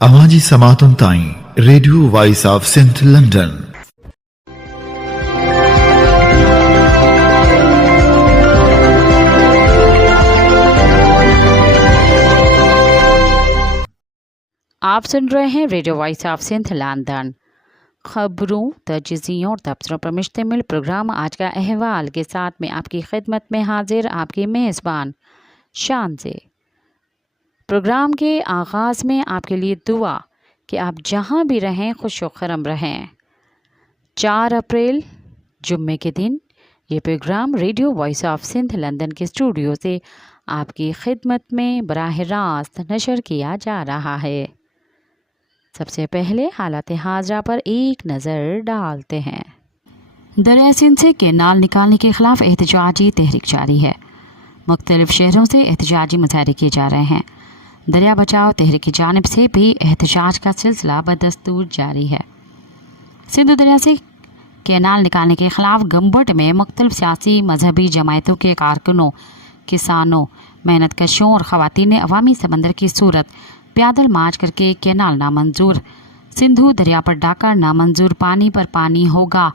आवाज़ी समातुन ताईं radio voice of Sindh London. आप सुन रहे हैं radio voice of Sindh London. खबरों, तजज़ियों और तबसरों पर मुश्तमिल प्रोग्राम आज का अहवाल के साथ में आपकी खिदमत में हाजिर आपके मेज़बान शान से। प्रोग्राम के आगाज़ में आपके लिए दुआ कि आप जहां भी रहें खुश व खरम रहें। 4 अप्रैल जुम्मे के दिन ये programme radio voice of Sindh London के स्टूडियो से आपकी खिदमत में बराह रास्त नशर किया जा रहा है। सबसे पहले हालात हाजरा पर एक नज़र डालते हैं। दरिया सिंध से कैनाल निकालने के खिलाफ एहतजाजी तहरीक जारी है। मुख्तलिफ शहरों से एहतजाजी मुजाहरे किए जा रहे हैं। दरिया बचाओ तहरीक की जानिब से भी एहतजाज का सिलसिला बदस्तूर जारी है। सिंध दरिया से कैनाल निकालने के खिलाफ गम्बट में मुख्तलिफ सियासी मजहबी जमायतों के कारकुनों, किसानों, मेहनत कशों और ख़वातीन ने अवामी समंदर की सूरत पैदल मार्च करके कैनाल नामंजूर, सिंधु दरिया पर डाका नामंजूर, पानी पर पानी होगा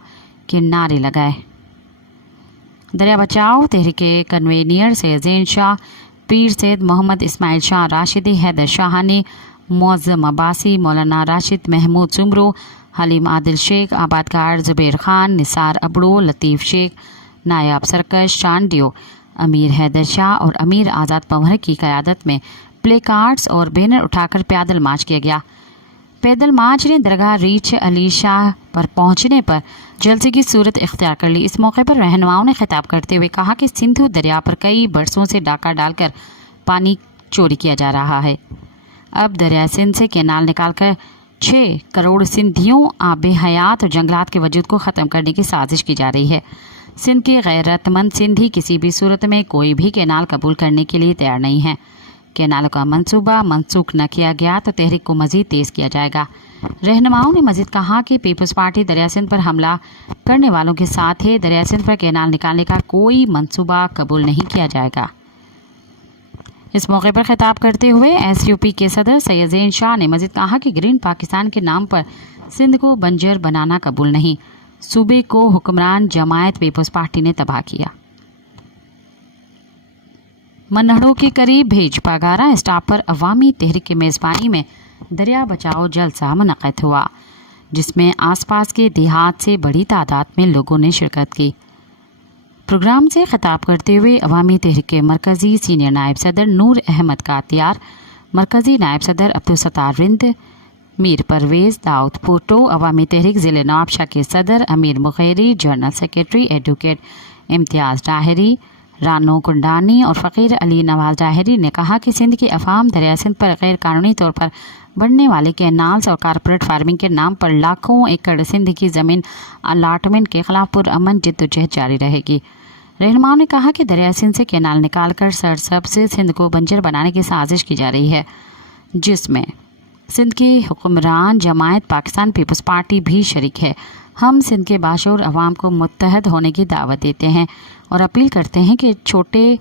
के नारे लगाए। दरिया बचाओ तहरीक के कन्वेनियर सैयद शाह, पीर सैयद मोहम्मद इस्माइल शाह राशिदी, हैदर शाहानी, मुअज़्ज़म अब्बासी, मौलाना राशिद महमूद सुमरो, हलीम आदिल शेख, आबादगार जुबैर खान, निसार अबड़ो, लतीफ़ शेख, नायाब सरकश, चांडियो, अमीर हैदर शाह और अमीर आज़ाद पंवर की क़यादत में प्ले कार्ड्स और बैनर उठाकर पैदल मार्च किया गया। पैदल मार्च ने दरगाह रीछ अली शाह पर पहुंचने पर जलसे की सूरत इख्तियार कर ली। इस मौके पर रहनुमाओं ने खिताब करते हुए कहा कि सिंधु दरिया पर कई बरसों से डाका डालकर पानी चोरी किया जा रहा है। अब दरिया सिंध से कैनाल निकालकर 6 करोड़ सिंधियों, आब हयात और जंगलात के वजूद को ख़त्म करने की साजिश की जा रही है। सिंध के गैरतमंद सिंधी किसी भी सूरत में कोई भी कैनाल कबूल करने के लिए तैयार नहीं है। कैनालों का मंसूबा मनसूख न किया गया तो तहरीक को मज़ीद तेज़ किया जाएगा। रहनुमाओं ने मज़ीद कहा कि पीपल्स पार्टी दरिया सिंध पर हमला करने वालों के साथ है। दरिया सिंध पर कैनाल निकालने का कोई मंसूबा कबूल नहीं किया जाएगा। इस मौके पर खिताब करते हुए SUP के सदर सैयद शाह ने मज़ीद कहा कि ग्रीन पाकिस्तान के नाम पर सिंध को बंजर बनाना कबूल नहीं। सूबे को हुक्मरान जमायत पीपल्स पार्टी ने तबाह किया। मनहड़ों के करीब भेज पागारा स्टाफ पर अवामी तहरीक की मेज़बानी में दरिया बचाओ जलसा मुनक़्क़िद हुआ, जिसमें आसपास के देहात से बड़ी तादाद में लोगों ने शिरकत की। प्रोग्राम से खिताब करते हुए अवामी तहरीक के मरकज़ी सीनियर नायब सदर नूर अहमद कातियार, मरकज़ी नायब सदर अब्दुल सत्तार रिंद, मीर परवेज़, दाऊद पोटो, अवामी तहरीक ज़िले नवाबशाह के सदर अमीर मुग़ैरी, जनरल सेक्रेटरी एडवोकेट इम्तियाज़ डाहरी, रानो कुंडानी और फ़कीर अली नवाज डाहरी ने कहा कि सिंध की अवाम दरिया सिंध पर गैर कानूनी तौर पर बनने वाले कैनाल्स और कारपोरेट फार्मिंग के नाम पर लाखों एकड़ सिंध की ज़मीन अलाटमेंट के खिलाफ पुरअमन जद्दोजहद जारी रहेगी। रहनुमाओं ने कहा कि दरिया सिंध से कैनाल निकालकर सरसब्ज़ से सिंध को बंजर बनाने की साजिश की जा रही है, जिसमें सिंध के हुक्मरान जमायत पाकिस्तान पीपल्स पार्टी भी शरीक है। हम सिंध के बाशऊर अवाम को मुत्तहद होने की दावत देते हैं और अपील करते हैं कि छोटे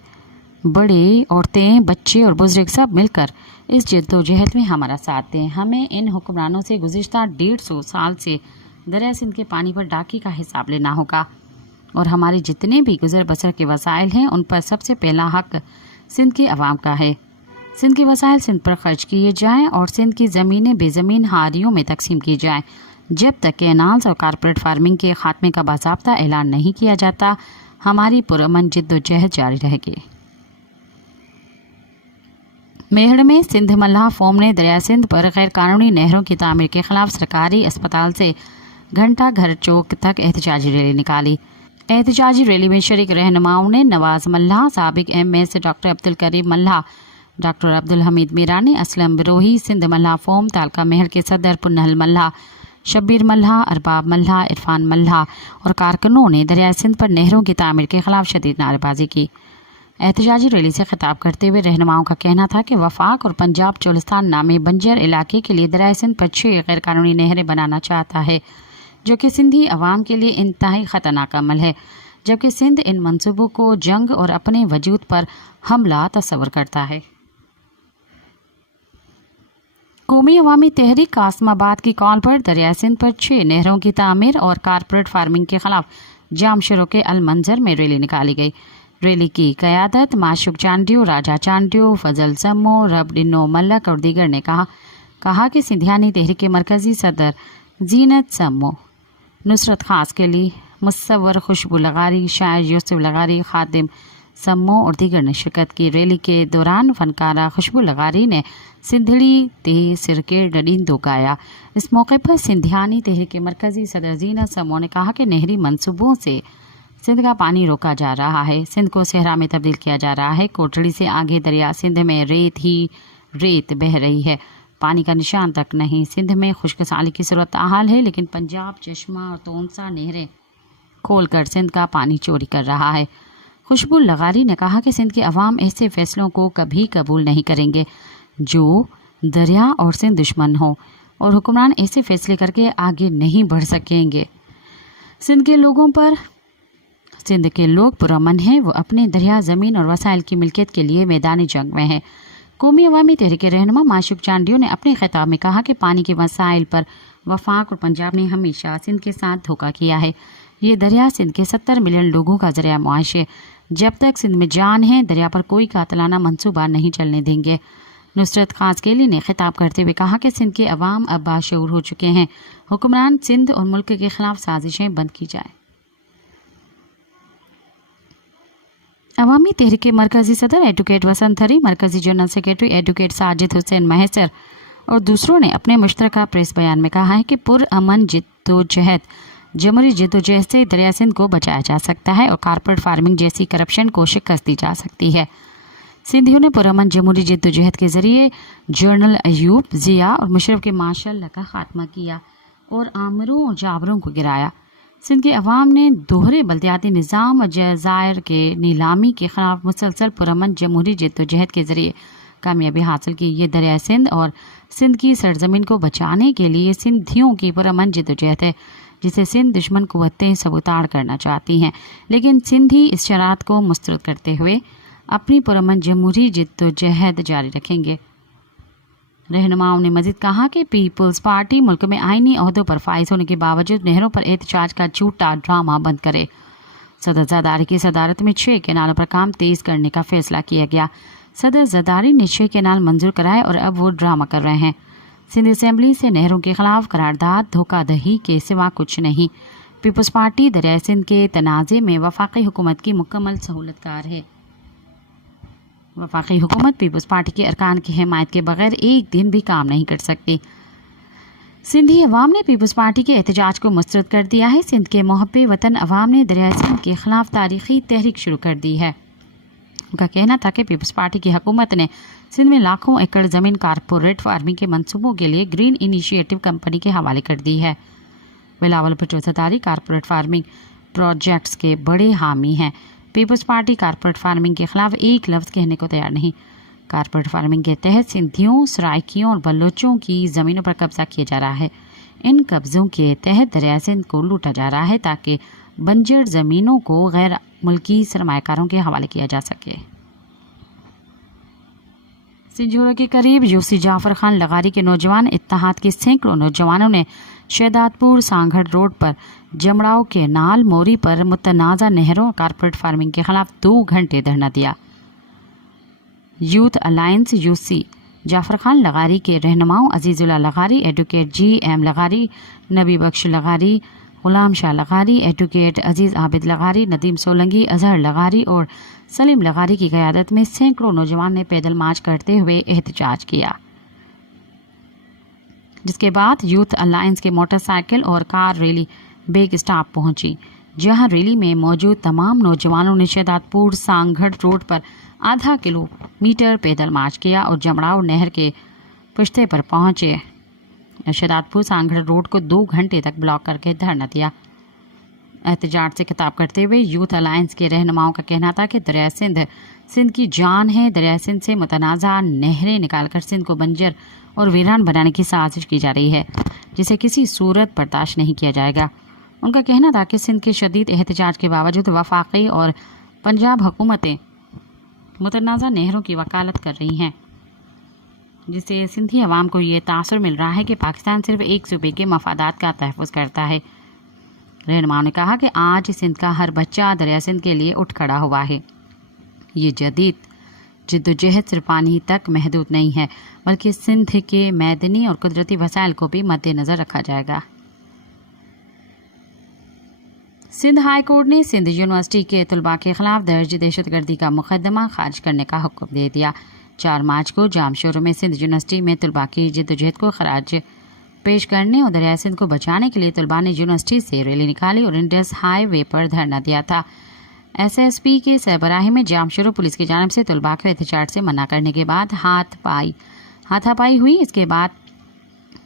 बड़े, औरतें, बच्चे और बुजुर्ग सब मिलकर इस जद्दोजहद में हमारा साथ दें। हमें इन हुक्मरानों से गुज़िश्ता 150 साल से दरिया सिंध के पानी पर डाके का हिसाब लेना होगा और हमारे जितने भी गुजर बसर के वसाइल हैं उन पर सबसे पहला हक सिंध के अवाम का है। सिंध के वसाइल सिंध पर खर्च किए जाएँ और सिंध की ज़मीनें बेज़मीन हारियों में तकसीम की जाएँ। जब तक कैनाल्स और कारपोरेट फार्मिंग के खात्मे का बाज़ाब्ता ऐलान नहीं किया जाता, हमारी पुरअमन जद्दोजहद जारी रहेगी। मेहड़ में सिंध मल्लाह फोम ने दरिया सिंध पर गैर कानूनी नहरों की तामीर के खिलाफ सरकारी अस्पताल से घंटा घर चौक तक एहतजाजी रैली निकाली। एहतजाजी रैली में शरीक रहनुमाओं ने नवाज मल्लाह, साबिक MS डॉक्टर अब्दुल करीम मल्लाह, डॉक्टर अब्दुल हमीद मीरानी, असलम बिरोही, सिंध मल्लाह फोम तालका मेहड़ के सदर पुन्नहल मल्लाह, शब्बीर मल्लाह, अरबाब मल्लाह, इरफान मल्लाह और कारकुनों ने दरिया सिंध पर नहरों की तामीर के खिलाफ शदीद नारेबाजी की। एहतजाजी रैली से खिताब करते हुए रहनुमाओं का कहना था कि वफाक और पंजाब चोलिस्तान नामे बंजर इलाके के लिए दरिया सिंध पर 6 गैर कानूनी नहरें बनाना चाहता है, जो कि सिंधी अवाम के लिए इंतहाई ख़तरनाक अमल है, जबकि सिंध इन मंसूबों को जंग और अपने वजूद पर हमला तस्वर करता है। कौम कौमी अवामी तहरीक कासमाबाद की कॉल पर दरिया सिंध पर 6 नहरों की तामीर और कारपोरेट फार्मिंग के खिलाफ जाम शुरू के अलमंजर में रैली निकाली गई। रैली की क़यादत माशुक चांडियो, राजा चांडियो, फजल सम्मो, रबडिनो मल्लक और दीगर ने कहा कि सिंधियानी तहरीक के मरकजी सदर जीनत सम्मो, नुसरत खास के लिए मुसव्वर खुशबू लगारी, शायर यूसुफ लगारी, खादिम सम्मो और दीगर ने शिरकत की। रैली के दौरान फनकारा खुशबू लगारी ने सिंधड़ी ते सिरके डडिंदो गाया। इस मौके पर सिंधियानी तहरीक के मरकजी सदर जीनत सम्मो ने कहा कि नहरी मंसूबों से सिंध का पानी रोका जा रहा है, सिंध को सहरा में तब्दील किया जा रहा है। कोटड़ी से आगे दरिया सिंध में रेत ही रेत बह रही है, पानी का निशान तक नहीं। सिंध में खुश्क साली की सूरत हाल है, लेकिन पंजाब चश्मा और तोनसा नहरें खोलकर सिंध का पानी चोरी कर रहा है। खुशबू लगारी ने कहा कि सिंध के अवाम ऐसे फैसलों को कभी कबूल नहीं करेंगे जो दरिया और सिंध दुश्मन हो, और हुक्मरान ऐसे फैसले करके आगे नहीं बढ़ सकेंगे। सिंध के लोग पुरअमन हैं, वो अपने दरिया, ज़मीन और वसाइल की मिल्कियत के लिए मैदानी जंग में हैं। कौमी अवामी तहरीक के रहनुमा माशुक चांडियो ने अपने खिताब में कहा कि पानी के वसाइल पर वफाक और पंजाब ने हमेशा सिंध के साथ धोखा किया है। ये दरिया सिंध के 70 मिलियन लोगों का जरिया मुआश है। जब तक सिंध में जान है, दरिया पर कोई कातलाना मंसूबा नहीं चलने देंगे। नुसरत खास केली ने खिताब करते हुए कहा कि सिंध के अवाम अब बाशऊर हो चुके हैं, हुक्मरान सिंध और मुल्क के खिलाफ साजिशें बंद की जाए। अवामी तहरीक के मरकजी सदर एडवोकेट वसंत हरी, मरकजी general secretary advocate Sajid Hussain Mahsar और दूसरों ने अपने मुश्तरका प्रेस बयान में कहा है कि पुरअमन जिद्दोजहद, जमहूरी जिद्दोजहद से दरिया सिंध को बचाया जा सकता है और कारपोरेट फार्मिंग जैसी करप्शन को शिकस्त दी जा सकती है। सिंधियों ने पुरअमन जमहूरी जिद्दोजहद के जरिए जनरल अयूब, जिया और मुशर्रफ के मार्शल का खात्मा किया और आमिरों और जाबरों को गिराया। सिंध के अवाम ने दोहरे बल्दियाती निज़ाम और जज़ायर के नीलामी के खिलाफ मुसलसल पुरअमन जमहूरी जिद्दोजहद के जरिए कामयाबी हासिल की। ये दरिया सिंध और सिंध की सरजमीन को बचाने के लिए सिंधियों की पुरअमन जिद्दोजहद है, जिसे सिंध दुश्मन कुव्वतें सबूताड़ करना चाहती हैं। लेकिन सिंधी इस शरात को मुस्तरद करते हुए अपनी पुरअमन जमहूरी जिद्दोजहद जारी रखेंगे। रहनुमाओं ने मजीद कहा कि पीपल्स पार्टी मुल्क में आईनी ओहदों पर फाइज होने के बावजूद नहरों पर एहतजाज का झूठा ड्रामा बंद करे। सदर ज़रदारी की सदारत में 6 कैनालों पर काम तेज करने का फैसला किया गया। सदर ज़रदारी ने 6 कैनाल मंजूर कराए और अब वो ड्रामा कर रहे हैं। सिंध असेंबली से नहरों के खिलाफ करारदाद धोखाधही के सिवा कुछ नहीं। पीपल्स पार्टी दरिया सिंध के तनाज़े में वफाकी हुकूमत की मुकम्मल सहूलतकार है। वफाकी हुकूमत पीपल्स पार्टी के अरकान की हिमायत के बगैर एक दिन भी काम नहीं कर सकती। सिंधी अवाम ने पीपल्स पार्टी के एहतजाज को मुस्तरद कर दिया है। सिंध के मुहब्बे वतन अवाम ने दरिया सिंध के खिलाफ तारीखी तहरीक शुरू कर दी है। उनका कहना था कि पीपल्स पार्टी की हुकूमत ने सिंध में लाखों एकड़ ज़मीन कारपोरेट फार्मिंग के मंसूबों के लिए ग्रीन इनिशिएटिव कंपनी के हवाले कर दी है। Bilawal Bhutto Zardari corporate farming projects के बड़े हामी हैं। पीपल्स पार्टी कारपोरेट फार्मिंग के खिलाफ एक लफ्ज़ कहने को तैयार नहीं। कारपोरेट फार्मिंग के तहत सिंधियों, सराइकियों और बलोचों की ज़मीनों पर कब्जा किया जा रहा है। इन कब्ज़ों के तहत दरिया सिंध को लूटा जा रहा है ताकि बंजर ज़मीनों को गैर मुल्की सरमायाकारों के हवाले किया जा सके। सिंझोरा के करीब यूसी जाफर खान लगारी के नौजवान इत्तेहाद के सैकड़ों नौजवानों ने शहदादपुर सांगढ़ रोड पर जमड़ाव के नाल मोरी पर मुतनाज़ा नहरों कारपोरेट फार्मिंग के खिलाफ 2 घंटे धरना दिया। Youth alliance UC Jafar Khan Lagari के रहनुमाओं Azizullah Lagari, advocate GM Lagari, Nabi Bakhsh Lagari, Ghulam Shah Lagari, advocate Aziz Abid Lagari, Nadeem Solangi, Azhar Lagari और सलीम लगारी की क़यादत में सैकड़ों नौजवान ने पैदल मार्च करते हुए एहतजाज किया, जिसके बाद यूथ अलायंस के मोटरसाइकिल और कार रैली बेग स्टॉप पहुंची, जहां रैली में मौजूद तमाम नौजवानों ने शहदादपुर सांगढ़ रोड पर आधा किलोमीटर पैदल मार्च किया और जमड़ाव नहर के पुश्ते पर पहुंचे। शहदादपुर सांगढ़ रोड को 2 घंटे तक ब्लॉक करके धरना दिया। एहतजाज से खिताब करते हुए यूथ अलायंस के रहनुमाओं का कहना था कि दरिया सिंध की जान है। दरिया सिंध से मुतनाज़ा नहरें निकालकर सिंध को बंजर और वीरान बनाने की साजिश की जा रही है, जिसे किसी सूरत बर्दाश्त नहीं किया जाएगा। उनका कहना था कि सिंध के शदीद एहतजाज के बावजूद वफाकी और पंजाब हुकूमतें मुतनाज़ा नहरों की वकालत कर रही हैं। जिससे सिंधी अवाम को ये तासुर मिल रहा है कि पाकिस्तान सिर्फ एक सूबे के मफादात का तहफ़्फ़ुज़ करता है। रहनुमा ने कहा कि आज सिंध का हर बच्चा दरिया सिंध के लिए उठ खड़ा हुआ है। ये जदीद जद्दोजहद सिर्फ पानी तक महदूद नहीं है, बल्कि सिंध के मैदनी और कुदरती वसाइल को भी मद्देनज़र रखा जाएगा। सिंध हाई कोर्ट ने सिंध यूनिवर्सिटी के तलबा के खिलाफ दर्ज दहशतगर्दी का मुकदमा खारिज करने का हुक्म दे दिया। 4 मार्च को जाम शोरों में सिंध यूनिवर्सिटी में तलबा की जद्दोजहद को खराज पेश करने और दरिया सिंध को बचाने के लिए तलबा ने यूनिवर्सिटी से रैली निकाली और इंडस हाईवे पर धरना दिया था। SSP के सरबराही में जाम शुरू पुलिस की जानिब से तलबा को एहतजाज से मना करने के बाद हाथापाई हुई। इसके बाद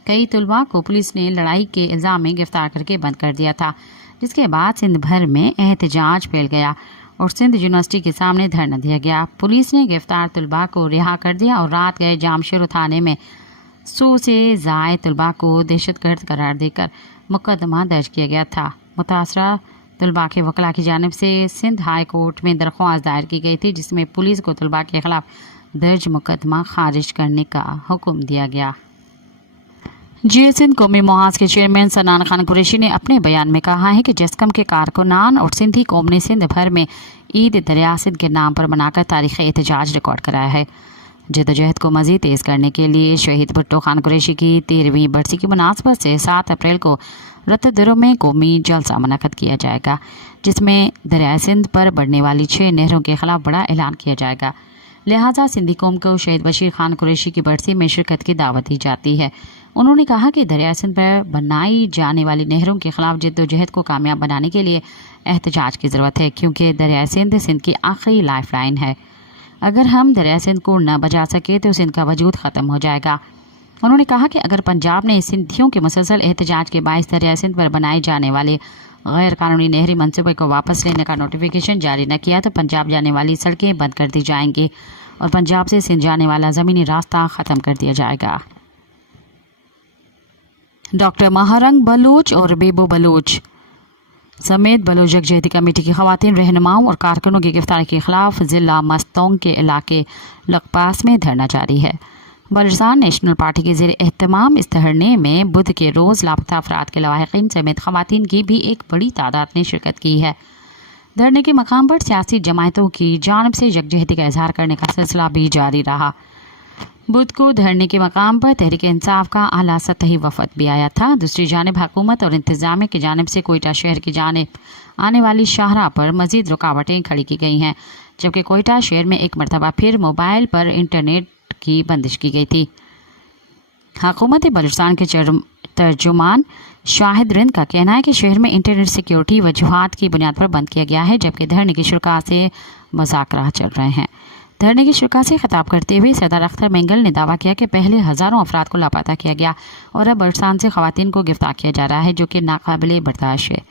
कई तलबा को पुलिस ने लड़ाई के इल्ज़ाम में गिरफ्तार करके बंद कर दिया था, जिसके बाद सिंध भर में एहतजाज फैल गया और सिंध यूनिवर्सिटी के सामने धरना दिया गया। पुलिस ने गिरफ्तार तलबा को रिहा कर दिया और रात गए जाम शुरू थाने में 100 से ज़ायद तलबा को दहशतगर्द करार देकर मुकदमा दर्ज किया गया था। मुतासरा तलबा के वकला की जानिब से सिंध हाई कोर्ट में दरख्वास्त दायर की गई थी, जिसमें पुलिस को तलबा के खिलाफ दर्ज मुकदमा खारिज करने का हुक्म दिया गया। जे सिंध कौमी मुआज के चेयरमैन सनान खान कुरैशी ने अपने बयान में कहा है कि जस्कम के कारकुनान और सिंधी कौम ने सिंध भर में ईद दरिया सिंध के नाम पर मनाकर तारीख़ एहतजाज रिकॉर्ड कराया है। जद्दोजहद को मज़ीद तेज़ करने के लिए शहीद भुट्टो खान कुरैशी की 13वीं बरसी की मुनासबत से 7 अप्रैल को रतदरो में कौमी जलसा मुनक़द किया जाएगा, जिसमें दरिया सिंध पर बढ़ने वाली 6 नहरों के खिलाफ बड़ा ऐलान किया जाएगा। लिहाजा सिंधी कौम को शहीद बशीर खान कुरैशी की बरसी में शिरकत की दावत दी जाती है। उन्होंने कहा कि दरिया सिंध पर बनाई जाने वाली नहरों के खिलाफ जद्दोजहद को कामयाब बनाने के लिए एहतजाज की ज़रूरत है, क्योंकि दरिया सिंध की आखिरी लाइफ लाइन है। अगर हम दरिया सिंध को न बचा सके तो सिंध का वजूद ख़त्म हो जाएगा। उन्होंने कहा कि अगर पंजाब ने सिंधियों के मुसलसल एहतजाज के बायस दरिया सिंध पर बनाए जाने वाले गैर कानूनी नहरी मनसूबे को वापस लेने का नोटिफिकेशन जारी न किया तो पंजाब जाने वाली सड़कें बंद कर दी जाएंगी और पंजाब से सिंध जाने वाला ज़मीनी रास्ता ख़त्म कर दिया जाएगा। डॉक्टर महारंग बलोच और बेबो बलोच समेत बलोच यकजहती कमेटी की ख़वातीन रहनुमाओं और कारकुनों की गिरफ्तारी के खिलाफ ज़िला मस्तोंग के इलाके लकपास में धरना जारी है। बलूचिस्तान नेशनल पार्टी के ज़ेर एहतमाम इस धरने में बुध के रोज़ लापता अफराद के लवाहिकीन समेत ख़वातीन की भी एक बड़ी तादाद ने शिरकत की है। धरने के मकाम पर सियासी जमायतों की जानिब से यकजहती का इजहार करने का सिलसिला भी जारी रहा। बुध को धरने के मकाम पर तहरीक इंसाफ का आला सतही वफद भी आया था। दूसरी जानिब हुकूमत और इंतजामिया की जानिब से कोयटा शहर की जानिब आने वाली शाहराह पर मज़ीद रुकावटें खड़ी की गई हैं, जबकि कोयटा शहर में एक मरतबा फिर मोबाइल पर इंटरनेट की बंदिश की गई थी। हुकूमत बलूचिस्तान के तर्जुमान शाहिद रिंद का कहना है कि शहर में इंटरनेट सिक्योरिटी वजूहात की बुनियाद पर बंद किया गया है, जबकि धरने की शुरा से मुज़ाकरा चल रहे हैं। धरने की शुरा से खिताब करते हुए सरदार अख्तर मेंगल ने दावा किया कि पहले हज़ारों अफराद को लापता किया गया और अब बलूचिस्तान से ख़वातीन को गिरफ्तार किया जा रहा है, जो कि नाकाबिले बर्दाश्त है।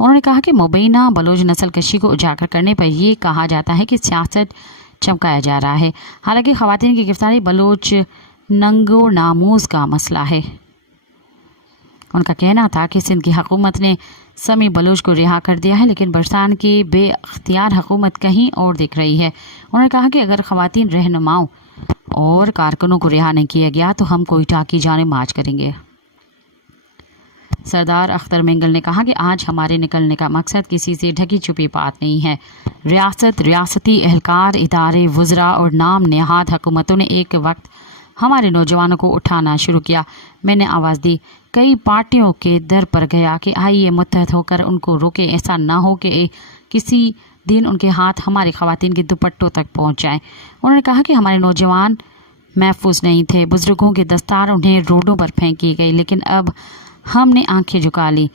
उन्होंने कहा कि मुबैना बलोच नस्ल कशी को उजागर करने पर यह कहा जाता है कि सियासत चमकाया जा रहा है, हालांकि ख़वातीन की गिरफ्तारी बलोच नंगो नामूस का मसला है। उनका कहना था कि सिंध की हुकूमत ने समी बलोच को रिहा कर दिया है, लेकिन बलूचिस्तान की बेअख्तियार हुकूमत कहीं और दिख रही है। उन्होंने कहा कि अगर ख़वातीन रहनुमाओं और कारकुनों को रिहा नहीं किया गया तो हम कोयटा की जानिब मार्च करेंगे। सरदार अख्तर मेंगल ने कहा कि आज हमारे निकलने का मकसद किसी से ढकी छुपी बात नहीं है। रियासत, रियासती एहलकार, इदारे, वज़रा और नाम नेहाद हुकूमतों ने एक वक्त हमारे नौजवानों को उठाना शुरू किया। मैंने आवाज़ दी, कई पार्टियों के दर पर गया कि आइए मुत्तहद होकर उनको रोके। ऐसा ना हो कि किसी दिन उनके हाथ हमारे ख़वातीन के दुपट्टों तक पहुंच जाएं। उन्होंने कहा कि हमारे नौजवान महफूज नहीं थे, बुज़ुर्गों की दस्तार उन्हें रोडों पर फेंकी गई, लेकिन अब हमने आंखें झुका ली।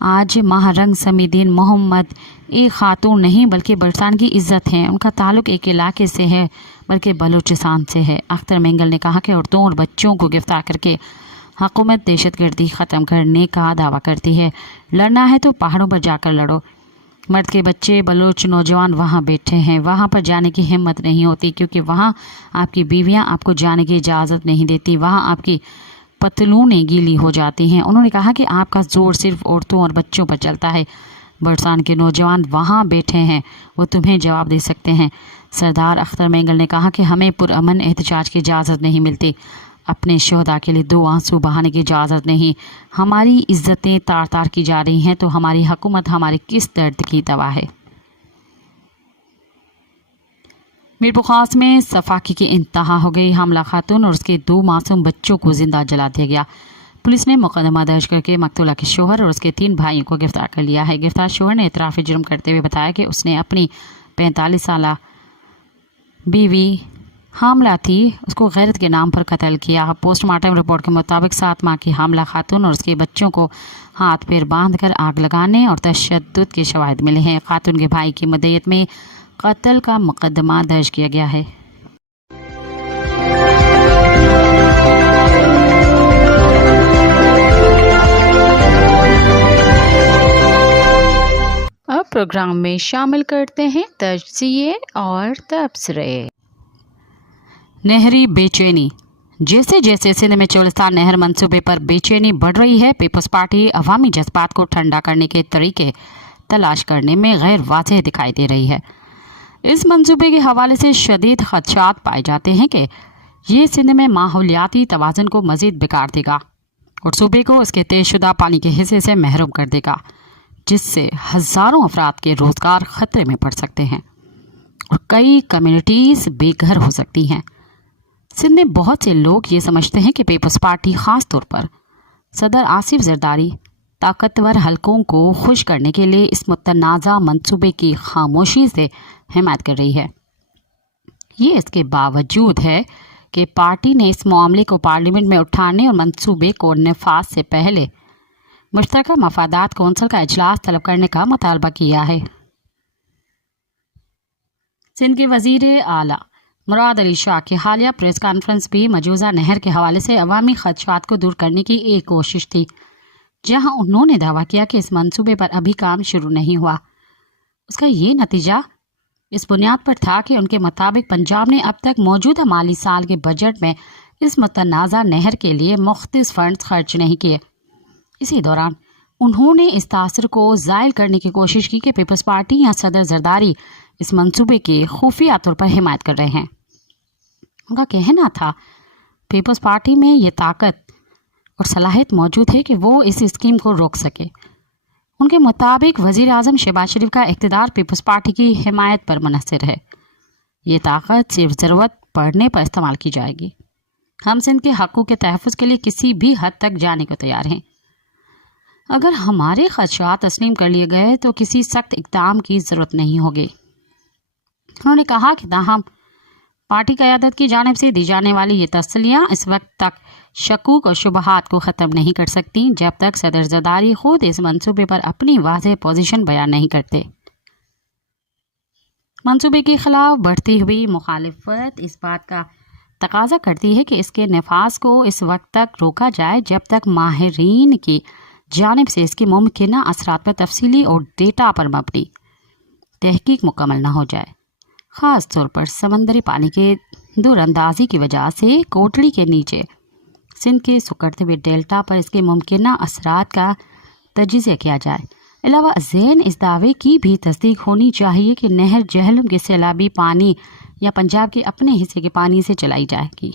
आज महारंग समीदीन मोहम्मद एक खातून नहीं बल्कि बलूचिस्तान की इज़्ज़त हैं। उनका ताल्लुक एक इलाके से है बल्कि बलूचिस्तान से है। अख्तर मेंगल ने कहा कि औरतों और बच्चों को गिरफ्तार करके हुकूमत दहशतगर्दी ख़त्म करने का दावा करती है। लड़ना है तो पहाड़ों पर जाकर लड़ो। मर्द के बच्चे बलोच नौजवान वहाँ बैठे हैं, वहाँ पर जाने की हिम्मत नहीं होती, क्योंकि वहाँ आपकी बीवियाँ आपको जाने की इजाज़त नहीं देती, वहाँ आपकी पतलूनें गीली हो जाती हैं। उन्होंने कहा कि आपका जोर सिर्फ औरतों और बच्चों पर चलता है। बलूचिस्तान के नौजवान वहाँ बैठे हैं, वो तुम्हें जवाब दे सकते हैं। سردار اختر مینگل نے کہا کہ ہمیں پرامن احتجاج کی اجازت نہیں ملتی، اپنے شہداء کے لیے 2 آنسو بہانے کی اجازت نہیں، ہماری عزتیں تار تار کی جا رہی ہیں تو ہماری حکومت ہمارے کس درد کی دوا ہے۔ میر بخاص میں صفاقی کی انتہا ہو گئی، حاملہ خاتون اور اس کے 2 معصوم بچوں کو زندہ جلا دیا گیا۔ پولیس نے مقدمہ درج کر کے مقتولہ کے شوہر اور اس کے 3 بھائیوں کو گرفتار کر لیا ہے۔ گرفتار شوہر نے اعتراف جرم کرتے ہوئے بتایا کہ اس نے اپنی 45 سالہ بیوی حاملہ تھی، اس کو غیرت کے نام پر قتل کیا۔ پوسٹ مارٹم رپورٹ کے مطابق 7 ماہ کی حاملہ خاتون اور اس کے بچوں کو ہاتھ پیر باندھ کر آگ لگانے اور تشدد کے شواہد ملے ہیں۔ خاتون کے بھائی کی مدعیت میں قتل کا مقدمہ درج کیا گیا ہے۔ اب پروگرام میں شامل کرتے ہیں تجزیے اور تبصرے۔ نہری بے چینی۔ جیسے جیسے سندھ میں چولستان نہر منصوبے پر بے چینی بڑھ رہی ہے، پیپلز پارٹی عوامی جذبات کو ٹھنڈا کرنے کے طریقے تلاش کرنے میں غیر واضح دکھائی دے رہی ہے۔ اس منصوبے کے حوالے سے شدید خدشات پائے جاتے ہیں کہ یہ سندھ میں ماحولیاتی توازن کو مزید بگاڑ دے گا اور صوبے کو اس کے طے شدہ پانی کے حصے سے محروم کر دے گا، جس سے ہزاروں افراد کے روزگار خطرے میں پڑ سکتے ہیں اور کئی کمیونٹیز بے گھر ہو سکتی ہیں۔ سندھ میں بہت سے لوگ یہ سمجھتے ہیں کہ پیپلز پارٹی خاص طور پر صدر آصف زرداری طاقتور حلقوں کو خوش کرنے کے لیے اس متنازع منصوبے کی خاموشی سے حمایت کر رہی ہے۔ یہ اس کے باوجود ہے کہ پارٹی نے اس معاملے کو پارلیمنٹ میں اٹھانے اور منصوبے کو نفاذ سے پہلے مشترکہ مفادات کونسل کا اجلاس طلب کرنے کا مطالبہ کیا ہے۔ سندھ کے وزیر اعلیٰ مراد علی شاہ کی حالیہ پریس کانفرنس بھی مجوزہ نہر کے حوالے سے عوامی خدشات کو دور کرنے کی ایک کوشش تھی، جہاں انہوں نے دعویٰ کیا کہ اس منصوبے پر ابھی کام شروع نہیں ہوا۔ اس کا یہ نتیجہ اس بنیاد پر تھا کہ ان کے مطابق پنجاب نے اب تک موجودہ مالی سال کے بجٹ میں اس متنازع نہر کے لیے مختص فنڈز خرچ نہیں کیے۔ اسی دوران انہوں نے اس تاثر کو زائل کرنے کی کوشش کی کہ پیپلز پارٹی یا صدر زرداری اس منصوبے کی خفیہ طور پر حمایت کر رہے ہیں۔ ان کا کہنا تھا پیپلز پارٹی میں یہ طاقت اور صلاحیت موجود ہے کہ وہ اس اسکیم کو روک سکے۔ ان کے مطابق وزیر اعظم شہباز شریف کا اقتدار پیپلز پارٹی کی حمایت پر منحصر ہے۔ یہ طاقت صرف ضرورت پڑنے پر استعمال کی جائے گی۔ ہم سندھ کے حقوق کے تحفظ کے لیے کسی بھی حد تک جانے کو تیار ہیں۔ اگر ہمارے خدشات تسلیم کر لیے گئے تو کسی سخت اقدام کی ضرورت نہیں ہوگی۔ انہوں نے کہا کہ تاہم پارٹی قیادت کی جانب سے دی جانے والی یہ تسلیاں اس وقت تک شکوک اور شبہات کو ختم نہیں کر سکتی جب تک صدر زرداری خود اس منصوبے پر اپنی واضح پوزیشن بیان نہیں کرتے۔ منصوبے کے خلاف بڑھتی ہوئی مخالفت اس بات کا تقاضا کرتی ہے کہ اس کے نفاذ کو اس وقت تک روکا جائے جب تک ماہرین کی جانب سے اس کے ممکنہ اثرات پر تفصیلی اور ڈیٹا پر مبنی تحقیق مکمل نہ ہو جائے، خاص طور پر سمندری پانی کے دور اندازی کی وجہ سے کوٹڑی کے نیچے سندھ کے سکڑتے ہوئے ڈیلٹا پر اس کے ممکنہ اثرات کا تجزیہ کیا جائے۔ علاوہ ذہن اس دعوے کی بھی تصدیق ہونی چاہیے کہ نہر جہلم کے سیلابی پانی یا پنجاب کے اپنے حصے کے پانی سے چلائی جائے گی۔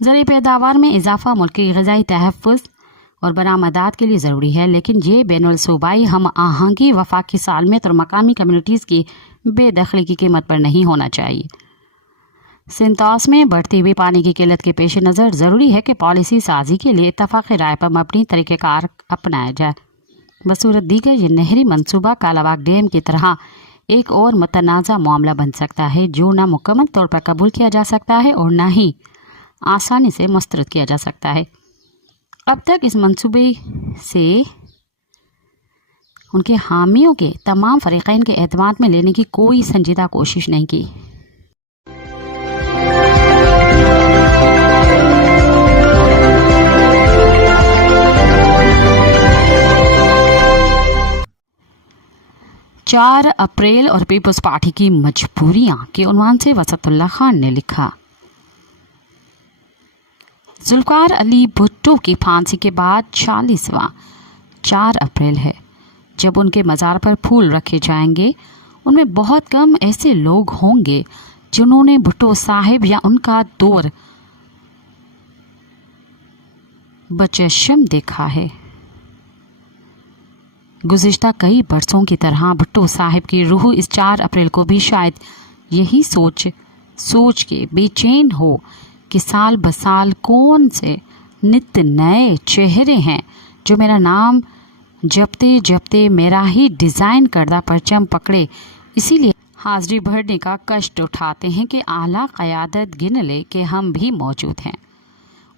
زرعی پیداوار میں اضافہ ملکی غذائی تحفظ اور برآمدات کے لیے ضروری ہے، لیکن یہ بین الصوبائی ہم آہنگی وفاقی سالمیت اور مقامی کمیونٹیز کی بے دخلی کی قیمت پر نہیں ہونا چاہیے۔ سنتاس میں بڑھتی ہوئی پانی کی قلت کے پیش نظر ضروری ہے کہ پالیسی سازی کے لیے اتفاق رائے پر مبنی طریقہ کار اپنایا جائے۔ بصورت دیگر یہ نہری منصوبہ کالا باغ ڈیم کی طرح ایک اور متنازع معاملہ بن سکتا ہے جو نہ مکمل طور پر قبول کیا جا سکتا ہے اور نہ ہی آسانی سے مسترد کیا جا سکتا ہے۔ اب تک اس منصوبے سے ان کے حامیوں کے تمام فریقین کے اعتماد میں لینے کی کوئی سنجیدہ کوشش نہیں کی۔ چار اپریل اور پیپلز پارٹی کی مجبوریاں کے عنوان سے وسط اللہ خان نے لکھا، ذوالفقار علی بھٹو کی پھانسی کے بعد 40واں 4 اپریل ہے جب ان کے مزار پر پھول رکھے جائیں گے उनमें बहुत कम ऐसे लोग होंगे जिन्होंने भुट्टो साहिब या उनका दौर बचशम देखा है। गुज़िश्ता कई बरसों की तरह भुट्टो साहिब की रूह इस 4 अप्रैल को भी शायद यही सोच के बेचैन हो कि साल बसाल कौन से नित्य नए चेहरे हैं जो मेरा नाम जपते जपते मेरा ही डिज़ाइन करदा परचम पकड़े, इसीलिए हाजिरी भरने का कष्ट उठाते हैं कि आला क़यादत गिन ले कि हम भी मौजूद हैं।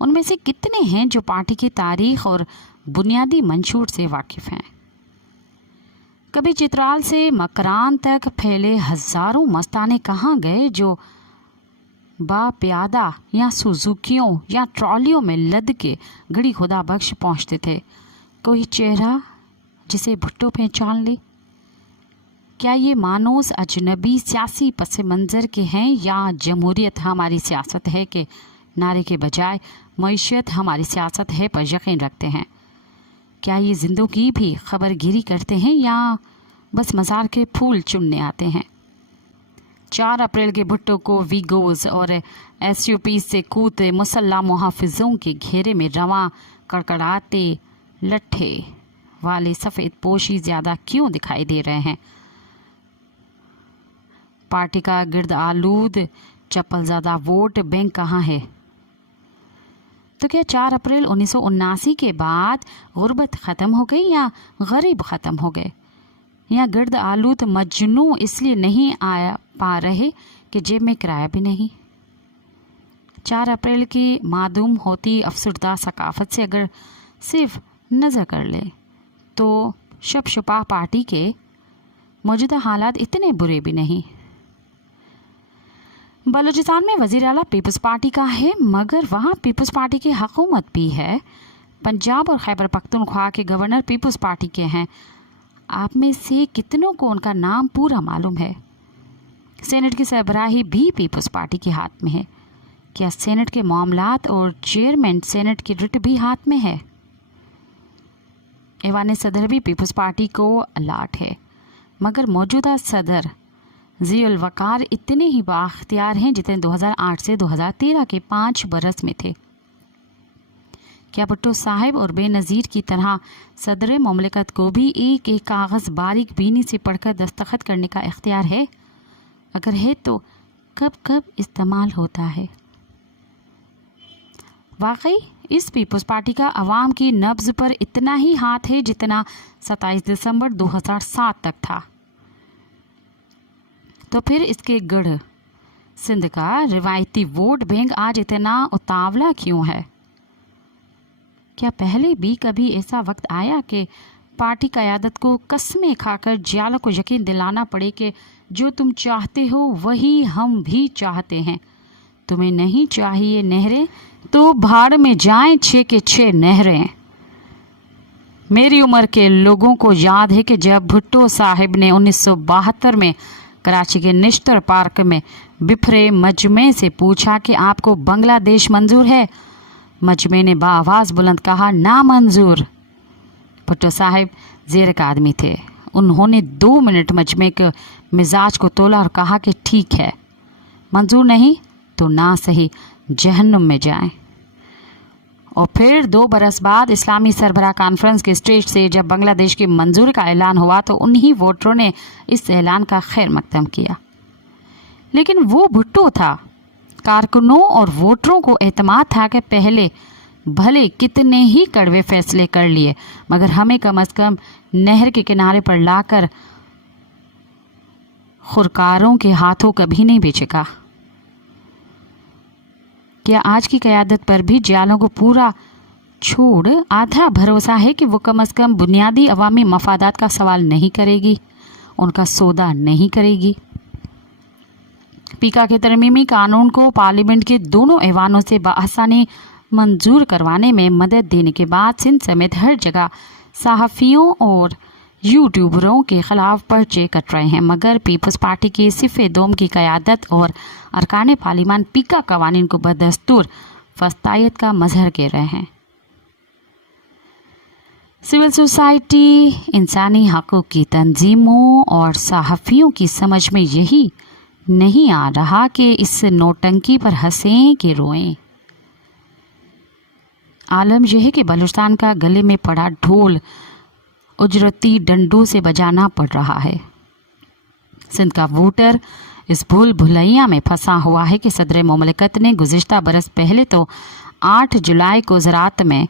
उनमें से कितने हैं जो पार्टी की तारीख और बुनियादी मंशूर से वाकिफ़ हैं। कभी चित्राल से मकरान तक फैले हज़ारों मस्ताने कहाँ गए जो बाप्यादा या सुजुकियों या ट्रॉलियों में लद के गड़ी खुदा बख्श पहुँचते थे। कोई चेहरा जिसे भुट्टो पहचान ले? क्या ये मानोस अजनबी सियासी पस मंज़र के हैं या जमहूरियत हमारी सियासत है के नारे के बजाय मईशत हमारी सियासत है पर यकीन रखते हैं? क्या ये ज़िंदगी भी खबरगिरी करते हैं या बस मज़ार के फूल चुनने आते हैं? 4 अप्रैल के भुट्टो को वीगोज़ और SUP से कूदते मुसल्ला मुहाफिजों के घेरे में रवां कड़कड़ाते लट्ठे वाले सफ़ेद पोशी ज़्यादा क्यों दिखाई दे रहे हैं? पार्टी का गिर्द आलूद चप्पल ज़्यादा वोट बैंक कहाँ है? तो क्या 4 अप्रैल 1979 के बाद गुर्बत ख़त्म हो गई या गरीब ख़त्म हो गए? या गिर्द आलूद मजनू इसलिए नहीं आ पा रहे कि जेब में किराया भी नहीं? 4 अप्रैल की मादूम होती अफसरदा सकाफत से अगर सिर्फ नज़र कर ले तो शपशपा पार्टी के मौजूदा हालात इतने बुरे भी नहीं। बलूचिस्तान में वज़ीर आला पीपल्स पार्टी का है मगर वहाँ पीपल्स पार्टी की हुकूमत भी है। पंजाब और खैबर पख्तूनख्वा के गवर्नर पीपल्स पार्टी के हैं। आप में से कितनों को उनका नाम पूरा मालूम है? सेनेट की सरबराही भी पीपल्स पार्टी के हाथ में है। क्या सेनेट के मामलात और चेयरमैन सेनेट की रिट भी हाथ में है? ऐवान सदर भी पीपल्स पार्टी को अलाट है मगर मौजूदा सदर ज़ियुल वकार इतने ही बाख्तियार हैं जितने 2008 से 2013 के 5 बरस में थे। क्या भुट्टो साहिब और बेनज़ीर की तरह सदर ममलिकत को भी एक एक कागज़ बारीक बीनी से पढ़कर दस्तखत करने का इख्तियार है? अगर है तो कब कब इस्तेमाल होता है? वाकई इस पीपल्स पार्टी का अवाम की नब्ज़ पर इतना ही हाथ है जितना 27 दिसंबर 2007 तक था। तो फिर इसके गढ़ सिंध का रिवायती वोट बैंक आज इतना उतावला क्यों है? क्या पहले भी कभी ऐसा वक्त आया कि पार्टी क़यादत को कस्में खाकर जियालों को यकीन दिलाना पड़े कि जो तुम चाहते हो वही हम भी चाहते हैं? तुम्हें नहीं चाहिए नहरें तो भाड़ में जाएं 6 के 6 नहरें। मेरी उम्र के लोगों को याद है कि जब भुट्टो साहिब ने 1972 में कराची के निश्तर पार्क में बिफरे मजमे से पूछा कि आपको बांग्लादेश मंजूर है? मजमे ने बाआवाज़ बुलंद कहा, ना मंजूर। भुट्टो साहिब ज़ेर का आदमी थे। उन्होंने 2 मिनट मजमे के मिजाज को तोला और कहा कि ठीक है, मंजूर नहीं तो ना सही जहन्नुम में जाएं। और फिर 2 बरस बाद इस्लामी सरबराह कॉन्फ्रेंस के स्टेज से जब बांग्लादेश की मंजूरी का ऐलान हुआ तो उन्हीं वोटरों ने इस ऐलान का खैर मकदम किया। लेकिन वो भुट्टो था। कारकुनों और वोटरों को एतमाद था कि पहले भले कितने ही कड़वे फैसले कर लिए मगर हमें कम अज़ कम नहर के किनारे पर लाकर खुरकारों के हाथों कभी नहीं बेचेगा। क्या आज की क़यादत पर भी जियालों को पूरा छोड़ आधा भरोसा है कि वो कम अज़ कम बुनियादी अवामी मफादात का सवाल नहीं करेगी, उनका सौदा नहीं करेगी? पीका के तरमीमी कानून को पार्लियामेंट के दोनों ऐवानों से बआसानी मंजूर करवाने में मदद देने के बाद सिंध समेत हर जगह सहाफ़ियों और यूट्यूबरों के ख़िलाफ़ पर्चे कट रहे हैं मगर पीपल्स पार्टी की सिफ़े दोम की क़यादत और अरकान पार्लिमान पीका कवानीन को बदस्तूर फस्तायत का मजहर कह रहे हैं। सिविल सोसाइटी, इंसानी हक़ूक़ की तंजीमों اور صحافیوں کی سمجھ میں یہی نہیں آ رہا کہ اس نوٹنکی پر ہنسیں کہ روئیں۔ عالم یہ ہے کہ بلوچستان کا گلے میں پڑا ڈھول اجرتی ڈنڈوں سے بجانا پڑ رہا ہے۔ سندھ کا ووٹر اس بھول بھلیاں میں پھنسا ہوا ہے کہ صدر مملکت نے گزشتہ برس پہلے تو 8 جولائی کو زراعت میں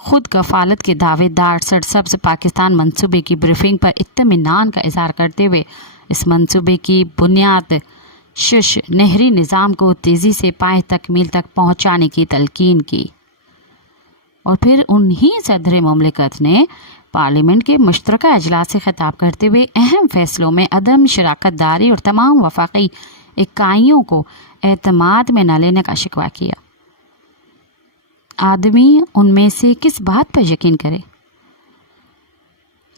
خود کفالت کے دعوے دار سرسبز پاکستان منصوبے کی بریفنگ پر اطمینان کا اظہار کرتے ہوئے اس منصوبے کی بنیاد شش نہری نظام کو تیزی سے پائے تکمیل تک پہنچانے کی تلقین کی، اور پھر انہی صدر مملکت نے پارلیمنٹ کے مشترکہ اجلاس سے خطاب کرتے ہوئے اہم فیصلوں میں عدم شراکت داری اور تمام وفاقی اکائیوں کو اعتماد میں نہ لینے کا شکوہ کیا۔ آدمی ان میں سے کس بات پر یقین کرے؟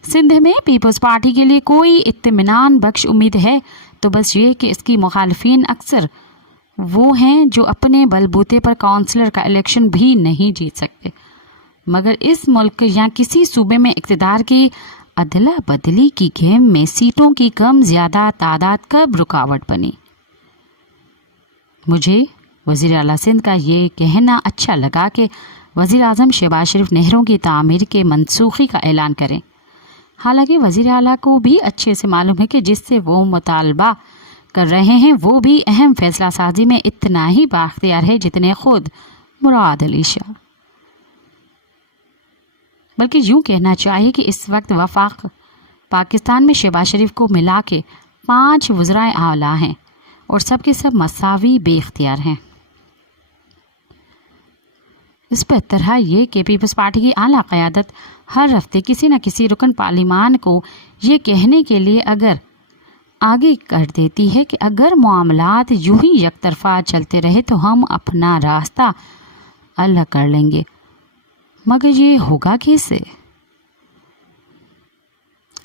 سندھ میں پیپلز پارٹی کے لیے کوئی اطمینان بخش امید ہے تو بس یہ کہ اس کی مخالفین اکثر وہ ہیں جو اپنے بل بوتے پر کونسلر کا الیکشن بھی نہیں جیت سکتے، مگر اس ملک یا کسی صوبے میں اقتدار کی ادلا بدلی کی گیم میں سیٹوں کی کم زیادہ تعداد کب رکاوٹ بنی؟ مجھے وزیر اعلیٰ سندھ کا یہ کہنا اچھا لگا کہ وزیر اعظم شہباز شریف نہروں کی تعمیر کے منسوخی کا اعلان کریں، حالانکہ وزیر اعلیٰ کو بھی اچھے سے معلوم ہے کہ جس سے وہ مطالبہ کر رہے ہیں وہ بھی اہم فیصلہ سازی میں اتنا ہی بااختیار ہے جتنے خود مراد علی شاہ۔ بلکہ یوں کہنا چاہیے کہ اس وقت وفاق پاکستان میں شہباز شریف کو ملا کے 5 وزرائے اعلیٰ ہیں اور سب کے سب مساوی بے اختیار ہیں۔ اس پر طرح یہ کہ پیپلز پارٹی کی اعلیٰ قیادت ہر ہفتے کسی نہ کسی رکن پارلیمان کو یہ کہنے کے لیے اگر آگے کر دیتی ہے کہ اگر معاملات یوں ہی یک طرفہ چلتے رہے تو ہم اپنا راستہ الگ کر لیں گے، مگر یہ ہوگا کیسے؟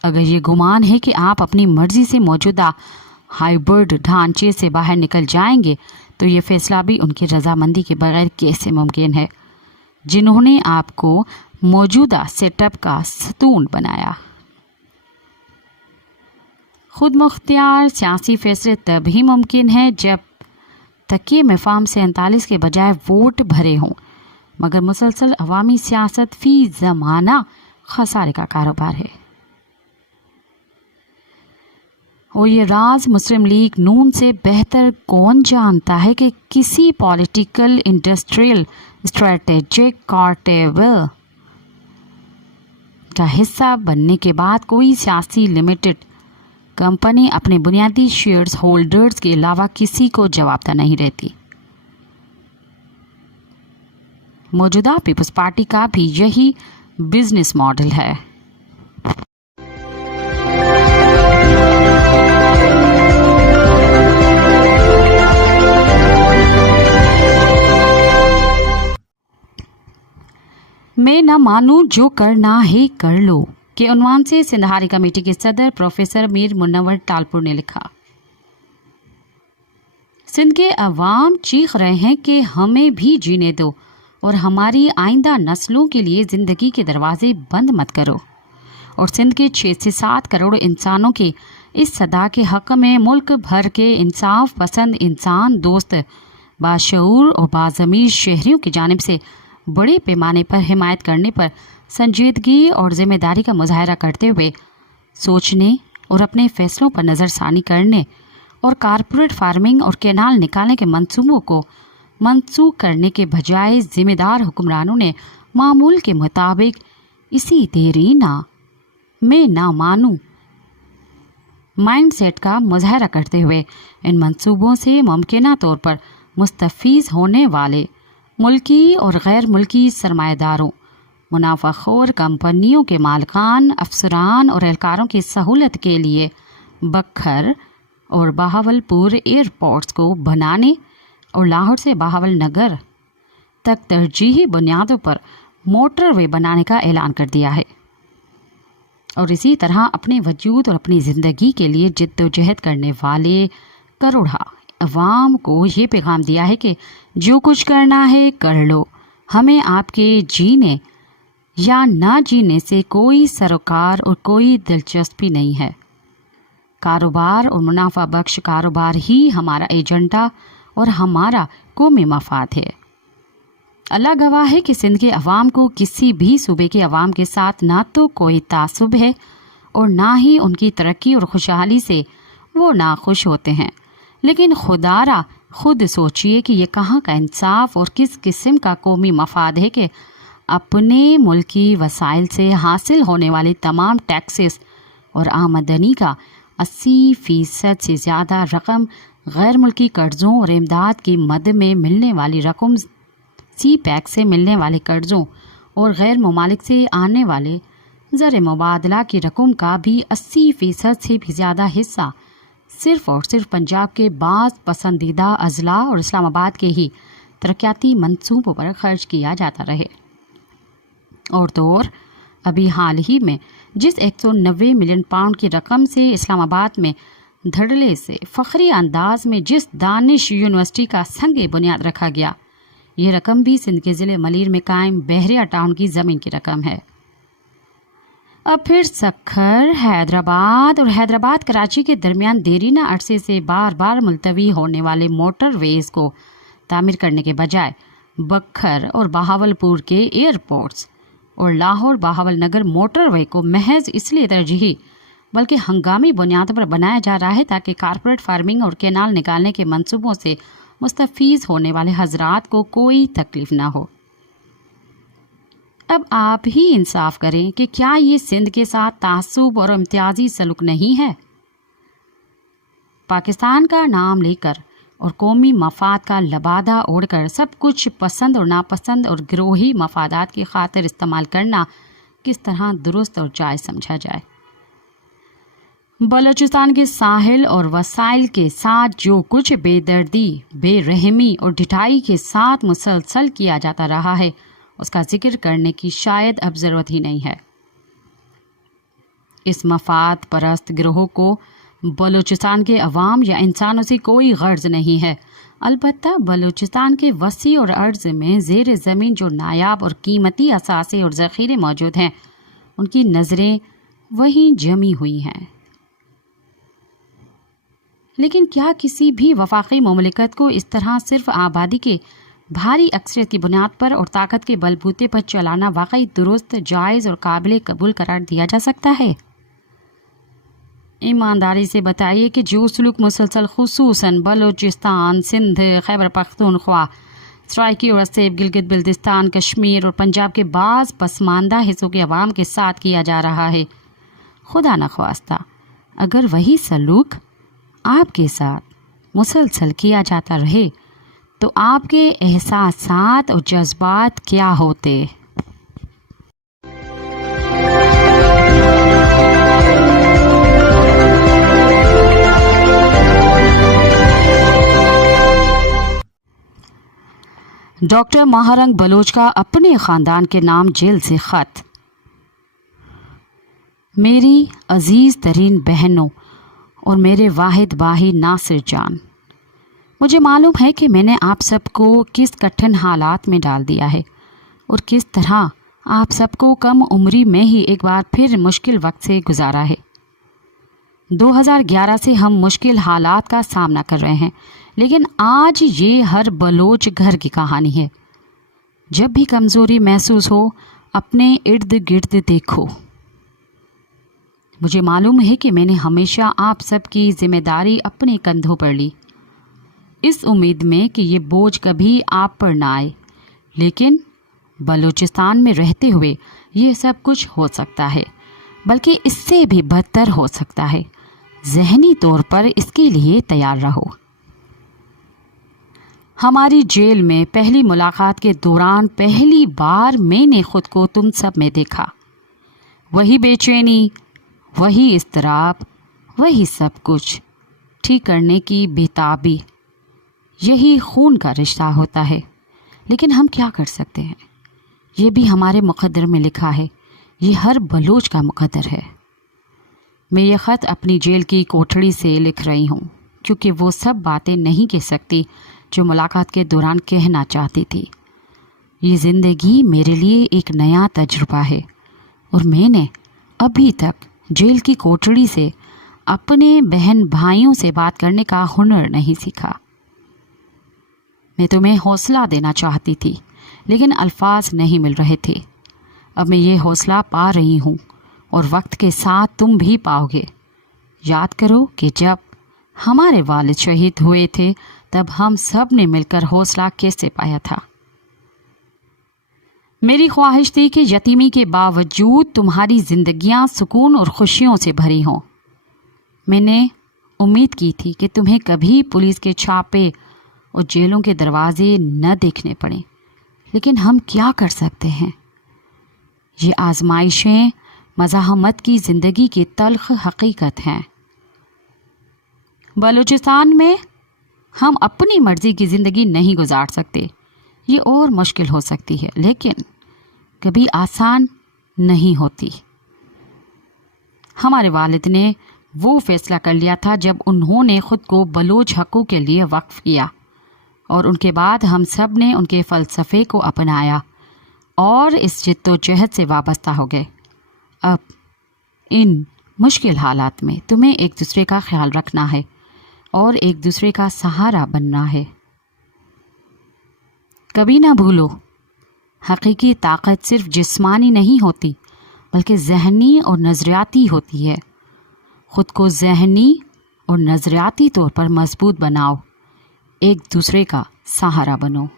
اگر یہ گمان ہے کہ آپ اپنی مرضی سے موجودہ ہائیبرڈ ڈھانچے سے باہر نکل جائیں گے تو یہ فیصلہ بھی ان کی رضامندی کے بغیر کیسے ممکن ہے جنہوں نے آپ کو موجودہ سیٹ اپ کا ستون بنایا۔ خود مختار سیاسی فیصلے تب ہی ممکن ہے جب تکیے مفاہم 47 کے بجائے ووٹ بھرے ہوں، مگر مسلسل عوامی سیاست فی زمانہ خسارے کا کاروبار ہے۔ اور یہ راز مسلم لیگ نون سے بہتر کون جانتا ہے کہ کسی پولیٹیکل انڈسٹریل اسٹریٹجک کارٹیل کا حصہ بننے کے بعد کوئی سیاسی لمیٹڈ کمپنی اپنے بنیادی شیئرز ہولڈرز کے علاوہ کسی کو جوابدہ نہیں رہتی۔ موجودہ پیپلز پارٹی کا بھی یہی بزنس ماڈل ہے۔ میں نہ مانوں جو کرنا ہے کر لو کے عنوان سے سندھاری کمیٹی کے صدر پروفیسر میر منور ٹالپور نے لکھا، سندھ کے عوام چیخ رہے ہیں کہ ہمیں بھی جینے دو اور ہماری آئندہ نسلوں کے لیے زندگی کے دروازے بند مت کرو، اور سندھ کے 6 سے 7 کروڑ انسانوں کے اس صدا کے حق میں ملک بھر کے انصاف پسند انسان دوست باشعور اور باضمیر شہریوں کی جانب سے بڑے پیمانے پر حمایت کرنے پر سنجیدگی اور ذمہ داری کا مظاہرہ کرتے ہوئے سوچنے اور اپنے فیصلوں پر نظر ثانی کرنے اور کارپوریٹ فارمنگ اور کینال نکالنے کے منصوبوں کو منسوخ کرنے کے بجائے ذمہ دار حکمرانوں نے معمول کے مطابق اسی دیرینہ میں نہ مانوں مائنڈ سیٹ کا مظاہرہ کرتے ہوئے ان منصوبوں سے ممکنہ طور پر مستفیض ہونے والے ملکی اور غیر ملکی سرمایہ داروں، منافع خور کمپنیوں کے مالکان، افسران اور اہلکاروں کی سہولت کے لیے بکھر اور بہاولپور ایئرپورٹس کو بنانے اور لاہور سے بہاول نگر تک ترجیحی بنیادوں پر موٹر وے بنانے کا اعلان کر دیا ہے، اور اسی طرح اپنے وجود اور اپنی زندگی کے لیے جد و جہد کرنے والے کروڑا عوام کو یہ پیغام دیا ہے کہ جو کچھ کرنا ہے کر لو، ہمیں آپ کے جینے یا نہ جینے سے کوئی سروکار اور کوئی دلچسپی نہیں ہے۔ कारोबार और मुनाफा बख्श कारोबार ही हमारा एजेंडा और हमारा कौमी मफाद है। अल्लाह गवाह है कि सिंध के अवाम को किसी भी सूबे के अवाम के साथ ना तो कोई तासुब है और ना ही उनकी तरक्की और खुशहाली से वो नाखुश होते हैं। लेकिन खुदारा खुद सोचिए कि ये कहाँ का इंसाफ और किस किस्म का कौमी मफाद है कि अपने मुल्की वसाइल से हासिल होने वाली तमाम टैक्सेस और आमदनी का 80% से ज़्यादा रकम गैर मुल्की कर्ज़ों और इमदाद की मद में मिलने वाली रकम, सी पैक से मिलने वाले कर्ज़ों और गैर ममालिक से आने वाले ज़र मुबादला की रकम का भी 80% से भी ज़्यादा हिस्सा सिर्फ़ और सिर्फ पंजाब के बाज़ पसंदीदा अजला और इस्लामाबाद के ही तरक्याती मंसूबों पर खर्च किया जाता रहे। और तो और अभी हाल ही में जिस 190 मिलियन पाउंड की रकम से इस्लामाबाद में धड़ल्ले से फ़ख्री अंदाज में जिस दानिश यूनिवर्सिटी का संग बुनियाद रखा गया, ये रकम भी सिंध के ज़िले मलीर में कायम बहरिया टाउन की ज़मीन की रकम है। अब फिर सक्खर, हैदराबाद और हैदराबाद कराची के दरमियान देरीना अरसे से बार बार मुलतवी होने वाले मोटरवेज़ को तामीर करने के बजाय बखर और बहावलपुर के एयरपोर्ट्स और लाहौर बहावल नगर मोटरवे को महज इसलिए तरजीही बल्कि हंगामी बुनियाद पर बनाया जा रहा है ताकि कारपोरेट फार्मिंग और कैनाल निकालने के मंसूबों से मुस्तफ़ीज़ होने वाले हजरात को कोई तकलीफ ना हो। अब आप ही इंसाफ करें कि क्या ये सिंध के साथ तासुब और इम्तियाजी सलूक नहीं है? पाकिस्तान का नाम लेकर और कौमी मफाद का लबादा ओढ़कर सब कुछ पसंद और नापसंद और गिरोही मफादात की खातिर इस्तेमाल करना किस तरह दुरुस्त और जायज़ समझा जाए। बलूचिस्तान के साहिल और वसाइल के साथ जो कुछ बेदर्दी, बेरहमी और ढिठाई के साथ मुसलसल किया जाता रहा है, उसका जिक्र करने की शायद अब ज़रूरत ही नहीं है। इस मफाद परस्त गिरोह को बलूचिस्तान के अवाम या इंसानों से कोई गर्ज नहीं है। अलबत्ता बलूचिस्तान के वसी और अर्ज़ में ज़ेर ज़मीन जो नायाब और कीमती असासे और ज़ख़ीरे मौजूद हैं, उनकी नज़रें वहीं जमी हुई हैं। लेकिन क्या किसी भी वफाकी मुमलिकत को इस तरह सिर्फ आबादी के भारी अक्सरियत की बुनियाद पर और ताकत के बलबूते पर चलाना वाकई दुरुस्त, जायज़ और काबिल कबूल करार दिया जा सकता है? ईमानदारी से बताइए कि जो सलूक मुसलसल खुसूसन बलूचिस्तान, सिंध, खैबर पख्तूनख्वा, सराइकी और सेब, गिलगित बिल्तिस्तान, कश्मीर और पंजाब के बाज़ पसमानदा हिस्सों के अवाम के साथ किया जा रहा है, खुदा न ख्वास्ता अगर वही सलूक आपके साथ मुसलसल किया जाता रहे तो आपके एहसासात और जज्बात क्या होते? डॉक्टर महारंग बलोच का अपने ख़ानदान के नाम जेल से ख़त। मेरी अजीज़ तरीन बहनों और मेरे वाहिद बाही नासिर जान, मुझे मालूम है कि मैंने आप सबको किस कठिन हालात में डाल दिया है और किस तरह आप सबको कम उम्री में ही एक बार फिर मुश्किल वक्त से गुजारा है। 2011 से हम मुश्किल हालात का सामना कर रहे हैं, लेकिन आज ये हर बलोच घर की कहानी है। जब भी कमज़ोरी महसूस हो, अपने इर्द गिर्द देखो। मुझे मालूम है कि मैंने हमेशा आप सबकी जिम्मेदारी अपने कंधों पर ली, इस उम्मीद में कि ये बोझ कभी आप पर ना आए। लेकिन बलूचिस्तान में रहते हुए ये सब कुछ हो सकता है, बल्कि इससे भी बदतर हो सकता है। ज़हनी तौर पर इसके लिए तैयार रहो। हमारी जेल में पहली मुलाकात के दौरान पहली बार मैंने खुद को तुम सब में देखा। वही बेचैनी, वही इस्तराब, वही सब कुछ ठीक करने की बेताबी, यही खून का रिश्ता होता है। लेकिन हम क्या कर सकते हैं? ये भी हमारे मुक़द्दर में लिखा है, ये हर बलोच का मुक़द्दर है। मैं ये ख़त अपनी जेल की कोठड़ी से लिख रही हूँ, क्योंकि वो सब बातें नहीं कह सकती जो मुलाकात के दौरान कहना चाहती थी। ये ज़िंदगी मेरे लिए एक नया तजुर्बा है और मैंने अभी तक जेल की कोठड़ी से अपने बहन भाइयों से बात करने का हुनर नहीं सीखा। मैं तुम्हें हौसला देना चाहती थी, लेकिन अल्फाज नहीं मिल रहे थे। अब मैं ये हौसला पा रही हूँ और वक्त के साथ तुम भी पाओगे। याद करो कि जब हमारे वालिद शहीद हुए थे तब हम सब ने मिलकर हौसला कैसे पाया था। मेरी ख्वाहिश थी कि यतीमी के बावजूद तुम्हारी जिंदगियां सुकून और खुशियों से भरी हों। मैंने उम्मीद की थी कि तुम्हें कभी पुलिस के छापे और जेलों के दरवाजे न देखने पड़े, लेकिन हम क्या कर सकते हैं। ये आजमाइशें मज़ाहमत की ज़िंदगी की तल्ख हकीकत हैं। बलूचिस्तान में हम अपनी मर्ज़ी की ज़िंदगी नहीं गुजार सकते। ये और मुश्किल हो सकती है, लेकिन कभी आसान नहीं होती। हमारे वालिद ने वो फैसला कर लिया था जब उन्होंने ख़ुद को बलोच हक़ों के लिए वक्फ किया, और उनके बाद हम सब ने उनके फ़लसफ़े को अपनाया और इस जिद्दोजहद से वाबस्ता हो गए। अब इन मुश्किल हालात में तुम्हें एक दूसरे का ख्याल रखना है और एक दूसरे का सहारा बनना है। कभी ना भूलो, हकीकी ताकत सिर्फ जिस्मानी नहीं होती बल्कि ज़हनी और नज़रियाती होती है। ख़ुद को ज़हनी और नज़रियाती तौर पर मजबूत बनाओ, एक दूसरे का सहारा बनो।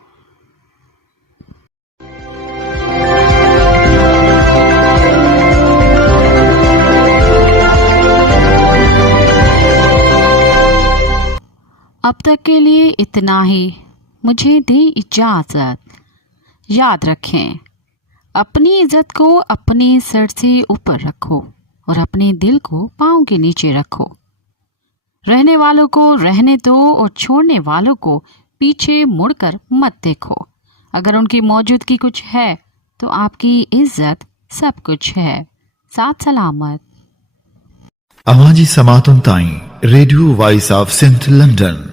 अब तक के लिए इतना ही। मुझे दे इजाज़त। याद रखें, अपनी इज़्ज़त को अपने सर से ऊपर रखो और अपने दिल को पाँव के नीचे रखो। रहने वालों को रहने दो और छोड़ने वालों को पीछे मुड़कर मत देखो। अगर उनकी मौजूदगी कुछ है तो आपकी इज्जत सब कुछ है। साथ सलामत। अवाजी समातुन ताई radio voice of Sindh London.